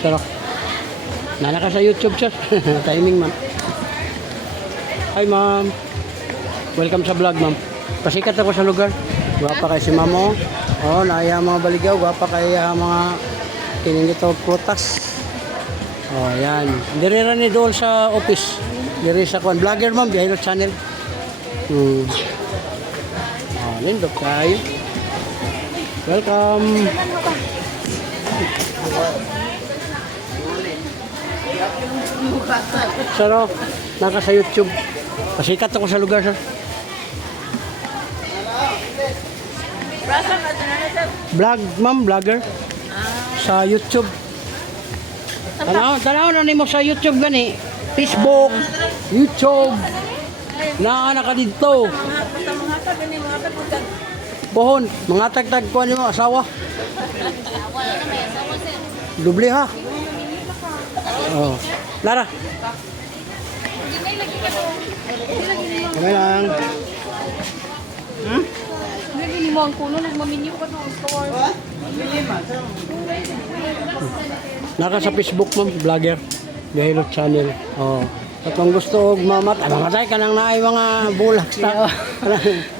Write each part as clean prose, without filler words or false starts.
Sarap. Nana ka sa YouTube, sir. Timing, ma'am. Hi, ma'am. Welcome sa vlog, ma'am. Pasikat ako sa lugar. Gwapa kay si ma'am, oh. Oh, naaya mga baligaw. Gwapa kay mga kiningito prutas. Oh, yan. Dirira ni doon sa office. Diri sa kwan. Vlogger, ma'am. Behind the channel. Oh, nindot kayo. Welcome. Sir, oh, naka sa YouTube. Pasikat ako sa lugar, sir. Vlog, ma'am, vlogger. Sa YouTube. Tanaw na mo sa YouTube gani. Facebook, YouTube. Na ka dito. Pohon, mga tagtag ko mo asawa. Doble ha. Oh. Lara. Kamay lang. Hindi mo ang kuno, nagmaminyo ka doon. Naka sa Facebook, ma'am, vlogger. Gahilot channel. Oh. At kung gusto mamatay ka nang naay mga bulak sa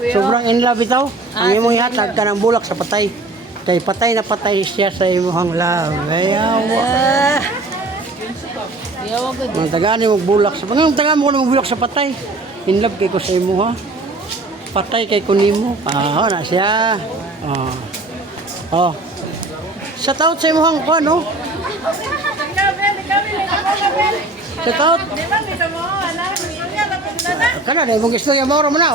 sobrang in love itaw. Ang imong ihatag ka ng bulak sa patay. Kay patay na patay siya sa imong love. Ayawa. Mga tagaan mo bulak sa mga tagaan mo bulak sa patay. In love kay ko sa imo ha. Patay kay kunimo. Na siya. Oh. Sa taot sa imo hang kuan no. Sa taot. Kana na imong istorya mo ro na.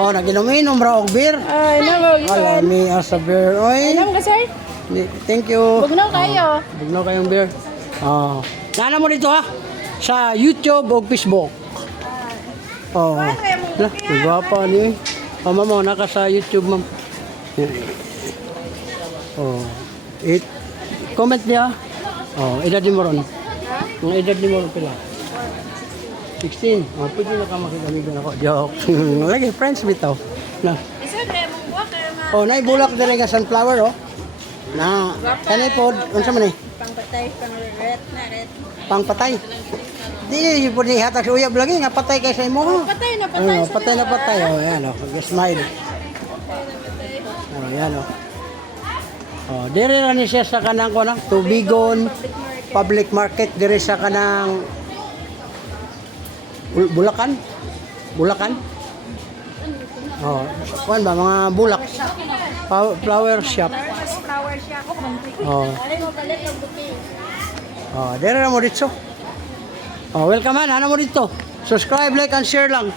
Oh, naginom-inom ra og beer. Ay, namo. Allow me as a beer. Oy. Alam ka, sir? Thank you. Bugnaw kayo. Bugnaw kayong beer. Nana mo dito ha. Sa YouTube o Facebook. Oh. Lah, gwapa ni. Mama mo naka sa YouTube, ma'am. Oh. Comment niya. Oh, edad ni mo ron. Ang edad ni mo ron pila. 16. Oh, pwede na ka makikamigan ako. Joke. Lagi, friends bitaw. Na. Isa, kaya mong buwak, kaya nga. Oh, naibulak talaga sunflower, oh. Na, kanay po, unsa man eh? Pangpatay, pang-ret na ret. Pangpatay. Di, po ni hatag sa uyab lagi, nga patay kay sa imo. Patay na, patay. Patay na patay, oh, yan, oh. Mag-smile. Oh, yan, oh. Oh, dire ra ni siya sa kanang ko na, Tubigon, public market, dire sa kanang Bulacan? Bulacan? Oh, kuan ba mga bulak? Flower shop. Flower siya. Oh. Alay mo palit ng buki. Oh, dire na mo dito. Oh, welcome man, ano mo dito? Subscribe, like, and share lang.